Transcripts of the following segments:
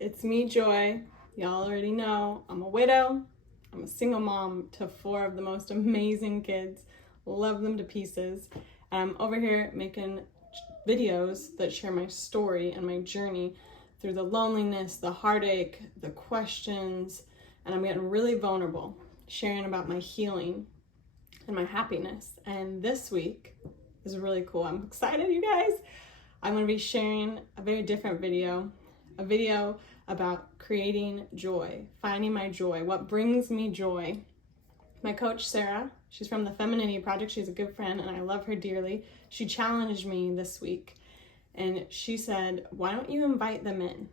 it's me, Joy. Y'all already know I'm a widow. I'm a single mom to 4 of the most amazing kids. Love them to pieces. And I'm over here making videos that share my story and my journey through the loneliness, the heartache, the questions, and I'm getting really vulnerable, sharing about my healing and my happiness. And this week is really cool. I'm excited, you guys. I'm going to be sharing a very different video, a video about creating joy, finding my joy, what brings me joy. My coach, Sarah, she's from the Feminity Project. She's a good friend and I love her dearly. She challenged me this week and she said, why don't you invite them in?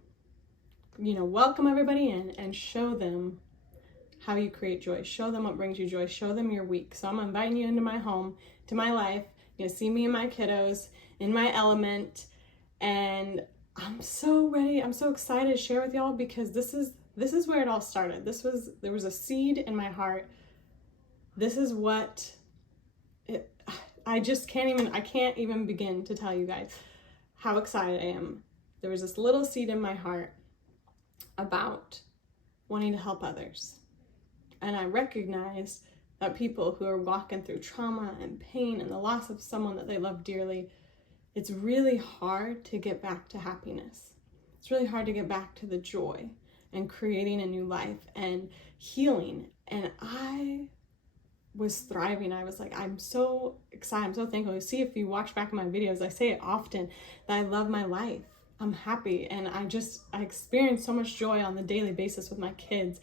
Welcome everybody in and show them how you create joy. Show them what brings you joy. Show them your week. So I'm inviting you into my home, to my life. You'll see me and my kiddos in my element. And I'm so ready. I'm so excited to share with y'all because this is where it all started. There was a seed in my heart. This is what I can't even begin to tell you guys how excited I am. There was this little seed in my heart about wanting to help others. And I recognized that people who are walking through trauma and pain and the loss of someone that they love dearly, it's really hard to get back to happiness. It's really hard to get back to the joy and creating a new life and healing. And I was thriving. I was like, I'm so excited. I'm so thankful. You see, if you watch back my videos, I say it often that I love my life. I'm happy. And I experience so much joy on the daily basis with my kids.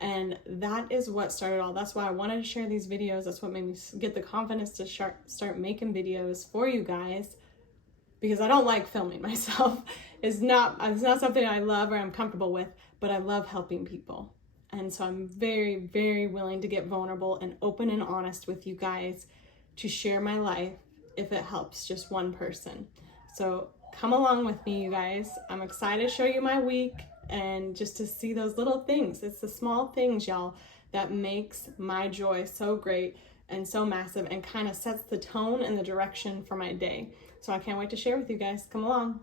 And that is what started all. That's why I wanted to share these videos. That's what made me get the confidence to start making videos for you guys, because I don't like filming myself. It's not something I love or I'm comfortable with, but I love helping people. And so I'm very, very willing to get vulnerable and open and honest with you guys to share my life if it helps just one person. So come along with me, you guys. I'm excited to show you my week and just to see those little things. It's the small things, y'all, that makes my joy so great and so massive and kind of sets the tone and the direction for my day. So I can't wait to share with you guys. Come along.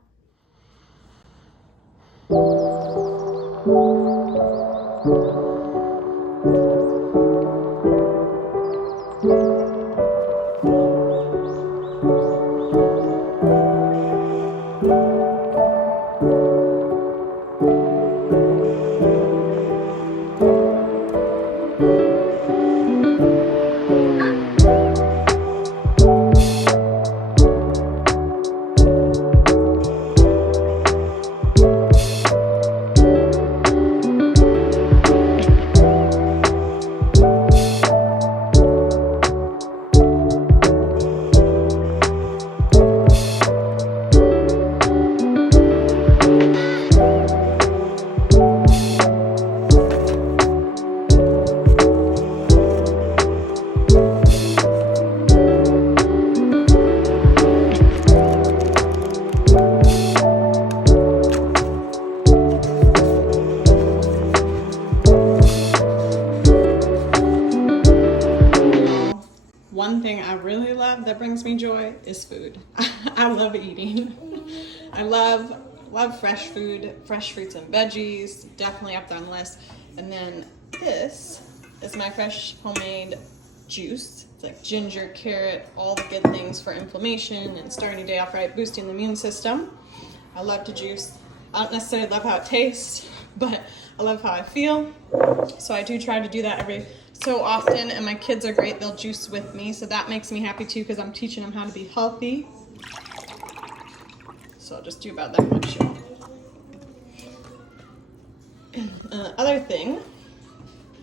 One thing I really love that brings me joy is food. I love eating. I love fresh food, fresh fruits and veggies, definitely up on the list. And then this is my fresh homemade juice. It's like ginger, carrot, all the good things for inflammation and starting your day off right, boosting the immune system. I love to juice. I don't necessarily love how it tastes, but I love how I feel. So I do try to do that every so often, and my kids are great. They'll juice with me, so that makes me happy too because I'm teaching them how to be healthy. So I'll just do about that much. Other thing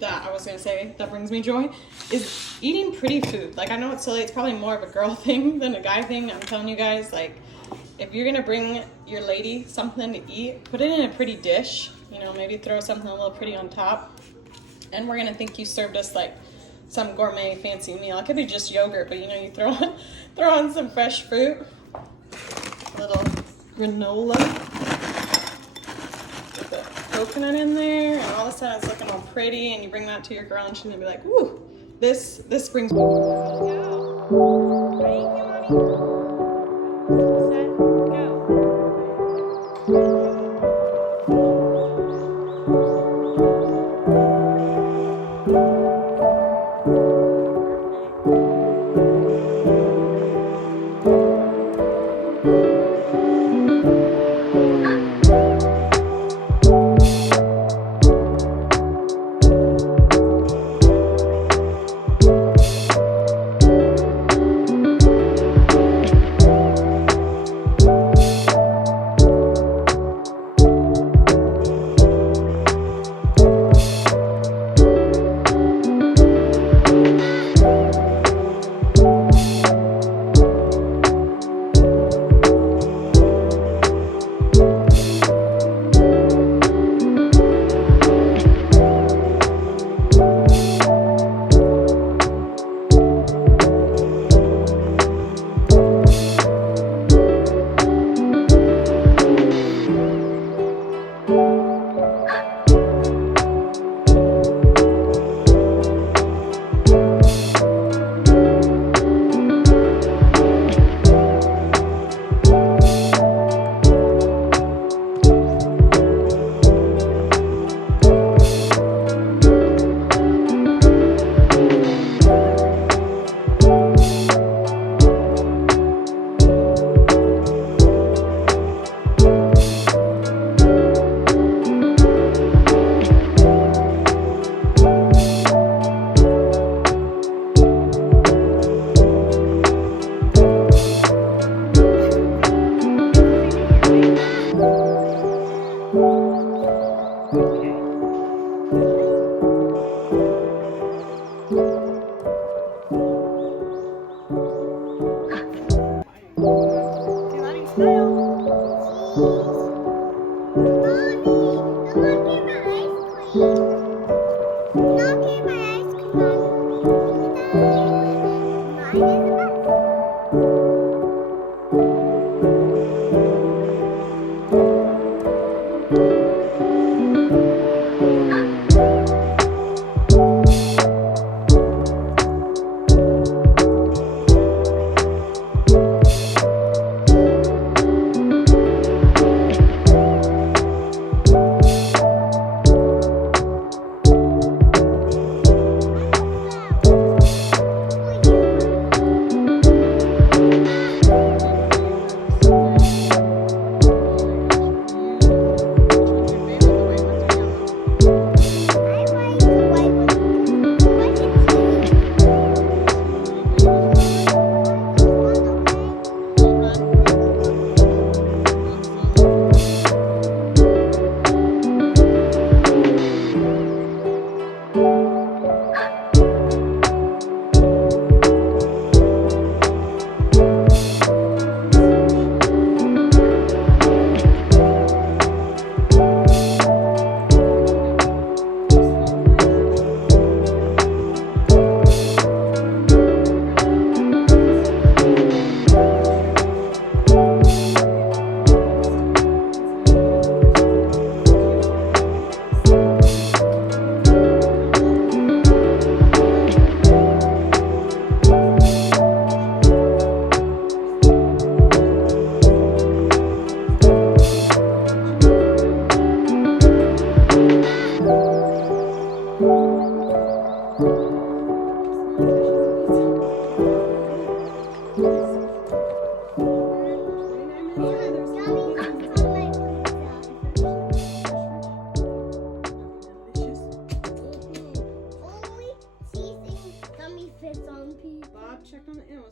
that I was going to say that brings me joy is eating pretty food. Like, I know it's silly. It's probably more of a girl thing than a guy thing. I'm telling you guys, like, if you're going to bring your lady something to eat, put it in a pretty dish. Maybe throw something a little pretty on top. And we're gonna think you served us like some gourmet fancy meal. It could be just yogurt, but you throw on some fresh fruit, a little granola with the coconut in there, and all of a sudden it's looking all pretty. And you bring that to your girl, and she's gonna be like, "Ooh, this brings me." Go. Thank you, mommy. Set, go.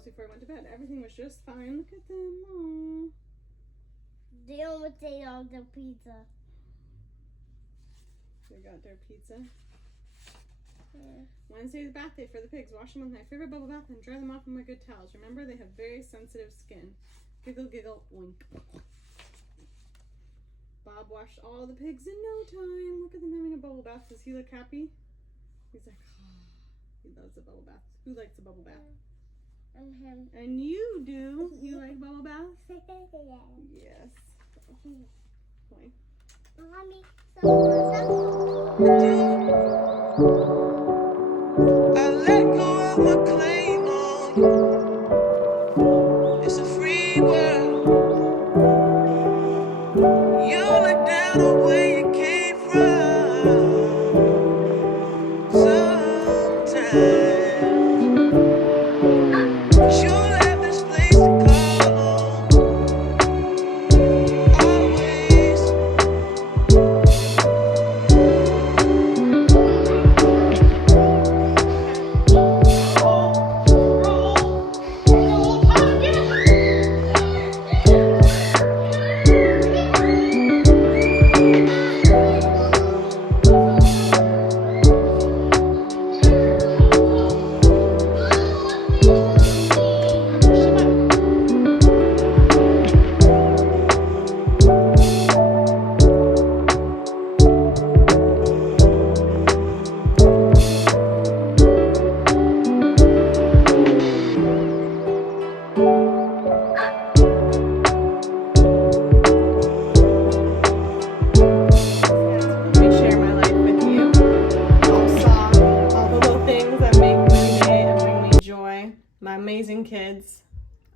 Before I went to bed, everything was just fine. Look at them. Aww. They almost ate all the pizza. They got their pizza. Yeah. Wednesday's bath day for the pigs. Wash them with my favorite bubble bath and dry them off with my good towels. Remember, they have very sensitive skin. Giggle, giggle, wink. Bob washed all the pigs in no time. Look at them having a bubble bath. Does he look happy? He's like, oh, he loves a bubble bath. Who likes a bubble bath? And him. And you do. You like bubble baths? Yes. Boy. Mommy, I let go of my claim on you. It's a free world. You look down on where you came from. Sometimes you'll have this place to call home. Always.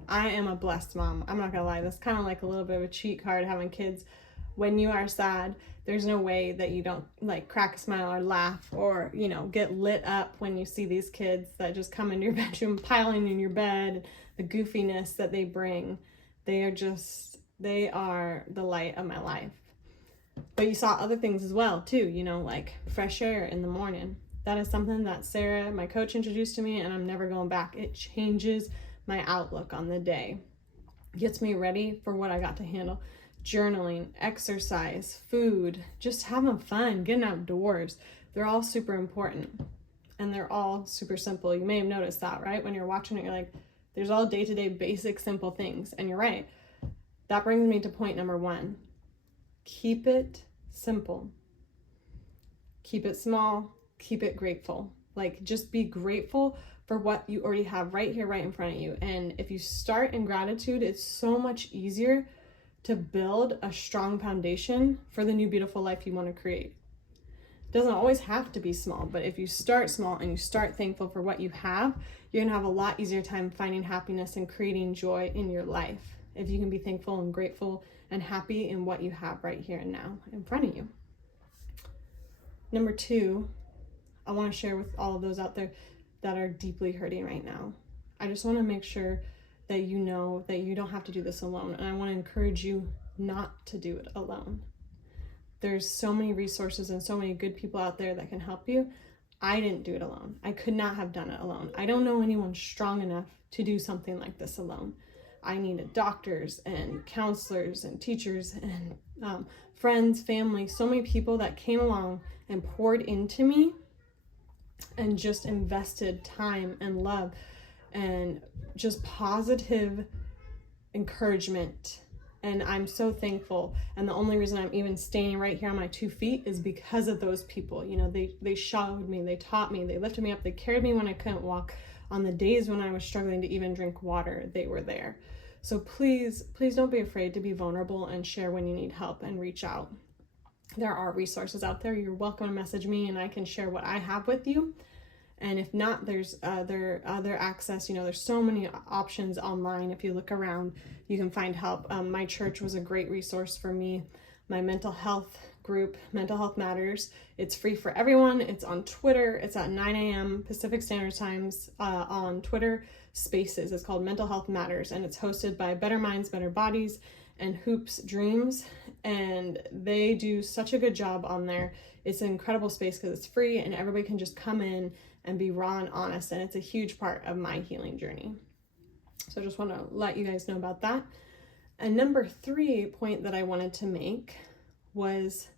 I am a blessed mom. I'm not gonna lie. That's kind of like a little bit of a cheat card having kids. When you are sad, there's no way that you don't like crack a smile or laugh or, you know, get lit up when you see these kids that just come into your bedroom, piling in your bed, the goofiness that they bring. They are the light of my life. But you saw other things as well too, you know, like fresh air in the morning. That is something that Sarah, my coach, introduced to me, and I'm never going back. It changes my outlook on the day. Gets me ready for what I got to handle. Journaling, exercise, food, just having fun, getting outdoors. They're all super important, and they're all super simple. You may have noticed that, right? When you're watching it, you're like, there's all day-to-day basic simple things. And you're right. That brings me to point number 1. Keep it simple. Keep it small. Keep it grateful. Like, just be grateful for what you already have right here, right in front of you. And if you start in gratitude, it's so much easier to build a strong foundation for the new beautiful life you want to create. It doesn't always have to be small, but if you start small and you start thankful for what you have, you're gonna have a lot easier time finding happiness and creating joy in your life. If you can be thankful and grateful and happy in what you have right here and now in front of you. Number 2, I want to share with all of those out there that are deeply hurting right now. I just want to make sure that you know that you don't have to do this alone. And I want to encourage you not to do it alone. There's so many resources and so many good people out there that can help you. I didn't do it alone. I could not have done it alone. I don't know anyone strong enough to do something like this alone. I needed doctors and counselors and teachers and friends, family, so many people that came along and poured into me and just invested time and love and just positive encouragement. And I'm so thankful. And the only reason I'm even standing right here on my 2 feet is because of those people. You know, they showed me, they taught me, they lifted me up, they carried me when I couldn't walk. On the days when I was struggling to even drink water, they were there. So please don't be afraid to be vulnerable and share when you need help and reach out. There are resources out there. You're welcome to message me and I can share what I have with you. And if not, there's other access. You know, there's so many options online. If you look around, you can find help. My church was a great resource for me. My mental health group, Mental Health Matters. It's free for everyone. It's on Twitter. It's at 9 a.m. Pacific Standard Times on Twitter Spaces. It's called Mental Health Matters, and it's hosted by Better Minds, Better Bodies and Hoops Dreams. And they do such a good job on there. It's an incredible space because it's free and everybody can just come in and be raw and honest. And it's a huge part of my healing journey. So I just want to let you guys know about that. And number 3 point that I wanted to make was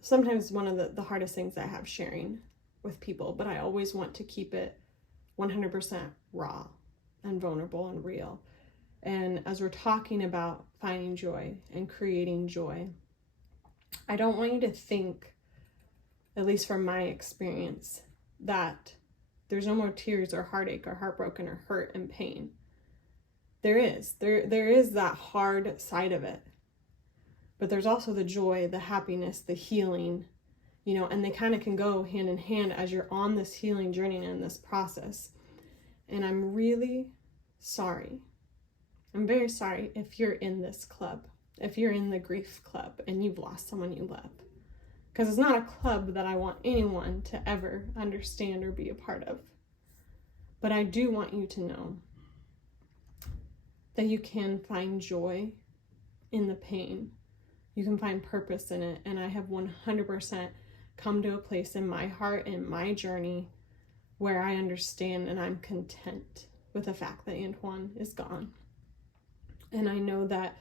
sometimes one of the hardest things I have sharing with people, but I always want to keep it 100% raw and vulnerable and real. And as we're talking about finding joy and creating joy, I don't want you to think, at least from my experience, that there's no more tears or heartache or heartbroken or hurt and pain. There is that hard side of it, but there's also the joy, the happiness, the healing, you know, and they kind of can go hand in hand as you're on this healing journey and in this process. And I'm really sorry. I'm very sorry if you're in this club, if you're in the grief club and you've lost someone you love, because it's not a club that I want anyone to ever understand or be a part of. But I do want you to know that you can find joy in the pain. You can find purpose in it. And I have 100% come to a place in my heart and my journey where I understand and I'm content with the fact that Antoine is gone. And I know that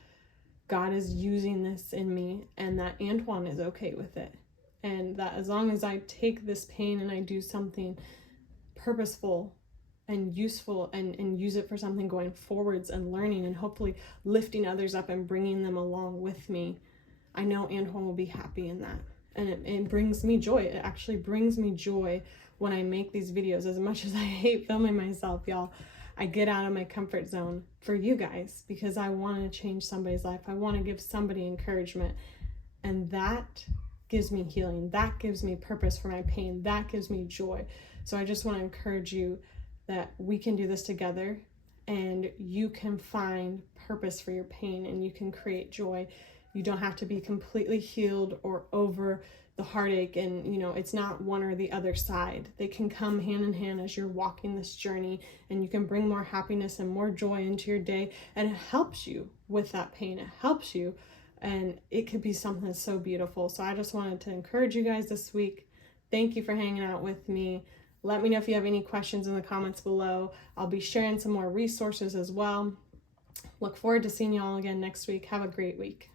God is using this in me and that Antoine is okay with it. And that as long as I take this pain and I do something purposeful and useful and use it for something going forwards and learning and hopefully lifting others up and bringing them along with me, I know Antoine will be happy in that. And it brings me joy. It actually brings me joy when I make these videos. As much as I hate filming myself, y'all, I get out of my comfort zone for you guys because I want to change somebody's life. I want to give somebody encouragement. And that gives me healing. That gives me purpose for my pain. That gives me joy. So I just want to encourage you, that we can do this together, and you can find purpose for your pain and you can create joy. You don't have to be completely healed or over the heartache, and it's not one or the other side. They can come hand in hand as you're walking this journey, and you can bring more happiness and more joy into your day, and it helps you with that pain. It helps you, and it could be something that's so beautiful. So I just wanted to encourage you guys this week. Thank you for hanging out with me. Let me know if you have any questions in the comments below. I'll be sharing some more resources as well. Look forward to seeing you all again next week. Have a great week.